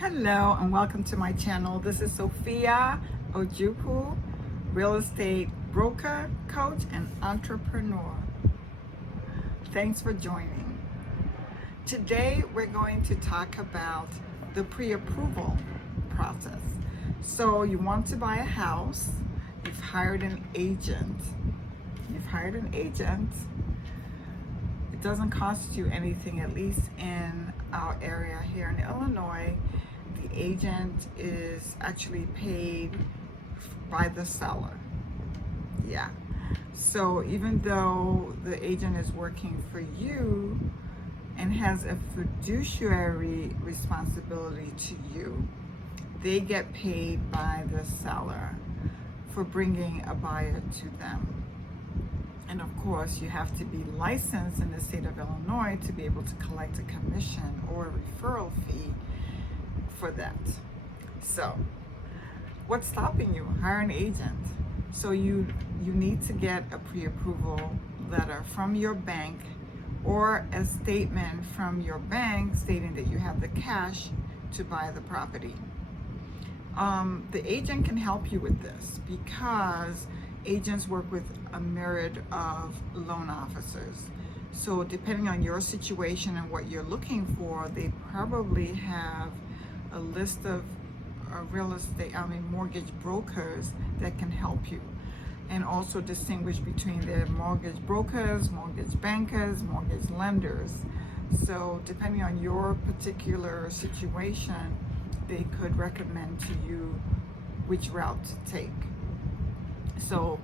Hello and welcome to my channel. This is Sophia Ojukwu, real estate broker, coach, and entrepreneur. Thanks for joining. Today we're going to talk about the pre-approval process. So you want to buy a house, you've hired an agent. It doesn't cost you anything, at least in our area here in Illinois. The agent is actually paid by the seller. Yeah. So even though the agent is working for you and has a fiduciary responsibility to you, they get paid by the seller for bringing a buyer to them. And of course, you have to be licensed in the state of Illinois to be able to collect a commission or a referral fee for that. So, what's stopping you? Hire an agent. So you need to get a pre-approval letter from your bank or a statement from your bank stating that you have the cash to buy the property. The agent can help you with this because agents work with a myriad of loan officers. So depending on your situation and what you're looking for, they probably have a list of mortgage brokers that can help you, and also distinguish between the mortgage brokers, mortgage bankers, mortgage lenders. So depending on your particular situation, they could recommend to you which route to take. So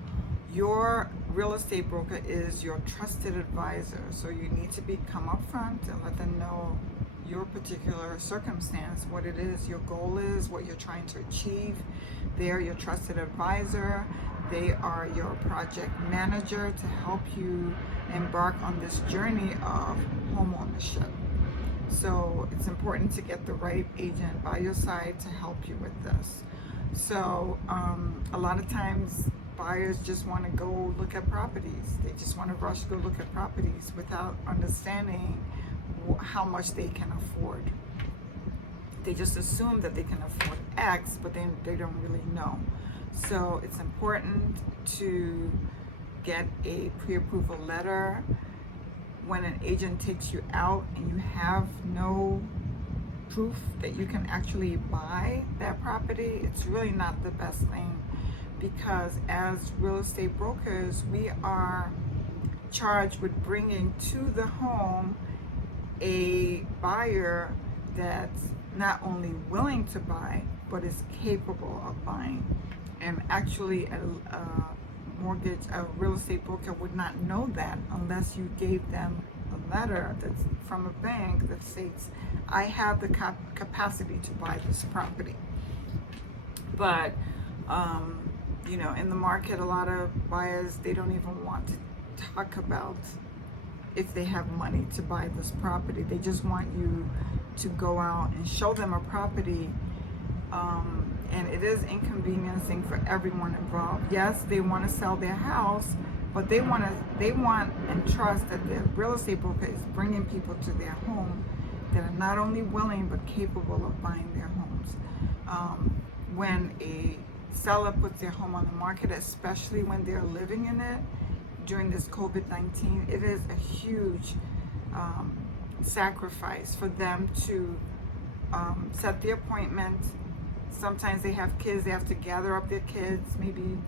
your real estate broker is your trusted advisor. So you need to come up front and let them know your particular circumstance, what it is, your goal is, what you're trying to achieve. They're your trusted advisor. They are your project manager to help you embark on this journey of homeownership. So it's important to get the right agent by your side to help you with this. So a lot of times buyers just want to go look at properties. They just want to rush to go look at properties without understanding how much they can afford. They just assume that they can afford X, but then they don't really know. So it's important to get a pre-approval letter. When an agent takes you out and you have no proof that you can actually buy that property, it's really not the best thing, because as real estate brokers, we are charged with bringing to the home a buyer that's not only willing to buy, but is capable of buying. And actually a real estate broker would not know that unless you gave them a letter that's from a bank that states, I have the capacity to buy this property. But in the market, a lot of buyers, they don't even want to talk about if they have money to buy this property. They just want you to go out and show them a property, and it is inconveniencing for everyone involved. Yes, they want to sell their house, but they want and trust that the real estate broker is bringing people to their home that are not only willing but capable of buying their homes. When a seller puts their home on the market, especially when they're living in it during this COVID-19, it is a huge sacrifice for them to set the appointment. Sometimes they have kids, they have to gather up their kids, maybe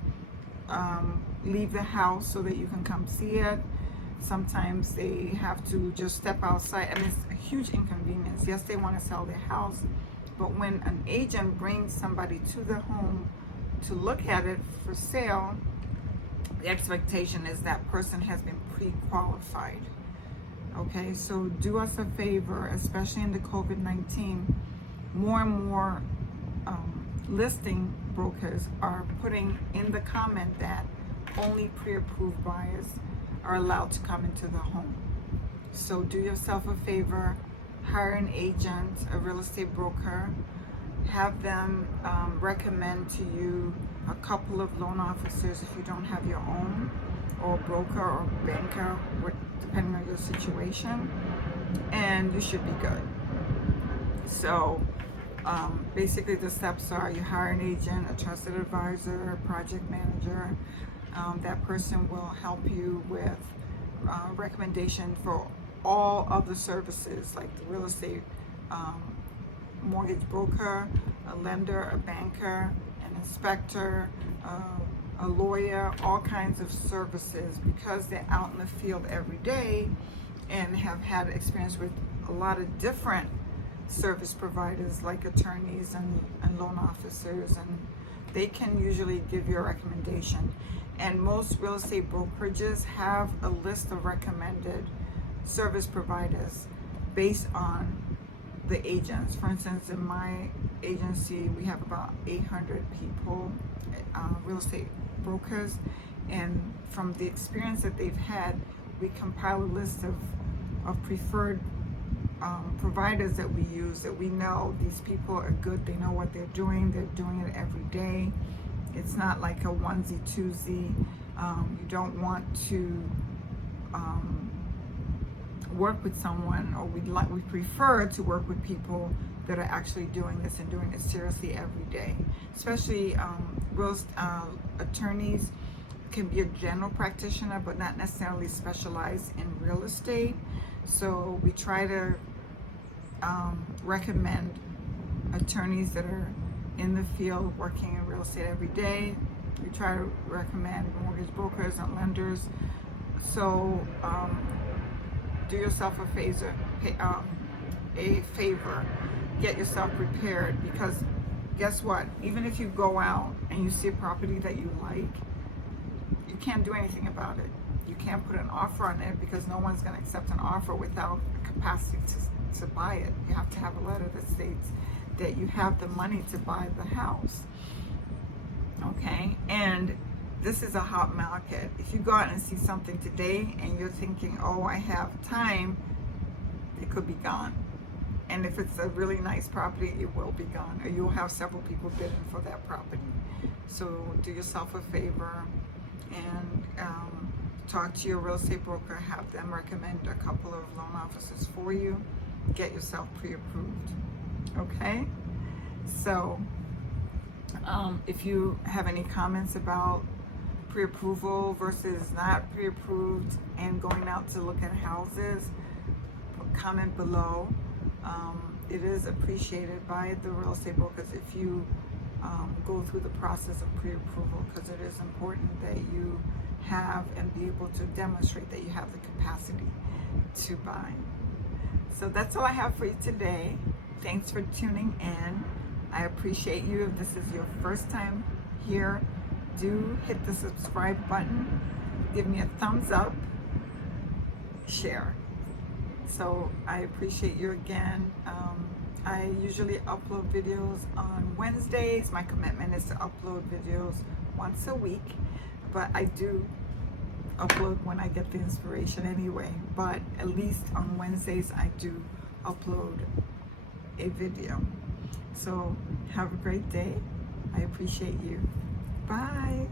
leave the house so that you can come see it. Sometimes they have to just step outside. I mean, it's a huge inconvenience. Yes, they want to sell their house, but when an agent brings somebody to the home to look at it for sale, the expectation is that person has been pre-qualified. Okay, so do us a favor, especially in the COVID-19, more and more listing brokers are putting in the comment that only pre-approved buyers are allowed to come into the home. So do yourself a favor, hire an agent, a real estate broker, have them recommend to you a couple of loan officers if you don't have your own, or broker or banker, depending on your situation, and you should be good. So Basically, the steps are you hire an agent, a trusted advisor, a project manager. That person will help you with recommendation for all of the services like the real estate mortgage broker, a lender, a banker, an inspector, a lawyer, all kinds of services, because they're out in the field every day and have had experience with a lot of different service providers like attorneys and loan officers, and they can usually give you a recommendation. And most real estate brokerages have a list of recommended service providers based on the agents. For instance, in my agency, we have about 800 people, real estate brokers, and from the experience that they've had, we compile a list of preferred providers that we use, that we know these people are good, they know what they're doing it every day. It's not like a onesie twosie. You don't want to work with someone, or we prefer to work with people that are actually doing this and doing it seriously every day. Especially attorneys can be a general practitioner but not necessarily specialized in real estate. So we try to recommend attorneys that are in the field working in real estate every day. We try to recommend mortgage brokers and lenders. So do yourself a favor, get yourself prepared, because guess what? Even if you go out and you see a property that you like, you can't do anything about it. You can't put an offer on it because no one's going to accept an offer without the capacity to buy it. You have to have a letter that states that you have the money to buy the house. Okay? And this is a hot market. If you go out and see something today and you're thinking, oh, I have time, it could be gone. And if it's a really nice property, it will be gone, or you'll have several people bidding for that property. So do yourself a favor and talk to your real estate broker, have them recommend a couple of loan officers for you, get yourself pre-approved. Okay? So if you have any comments about pre-approval versus not pre-approved and going out to look at houses, comment below. It is appreciated by the real estate brokers if you go through the process of pre-approval, because it is important that you have and be able to demonstrate that you have the capacity to buy. So that's all I have for you today. Thanks for tuning in. I appreciate you. If this is your first time here, do hit the subscribe button, give me a thumbs up, share. So I appreciate you again. I usually upload videos on Wednesdays. My commitment is to upload videos once a week, but I do upload when I get the inspiration anyway. But at least on Wednesdays I do upload a video. So have a great day. I appreciate you. Bye.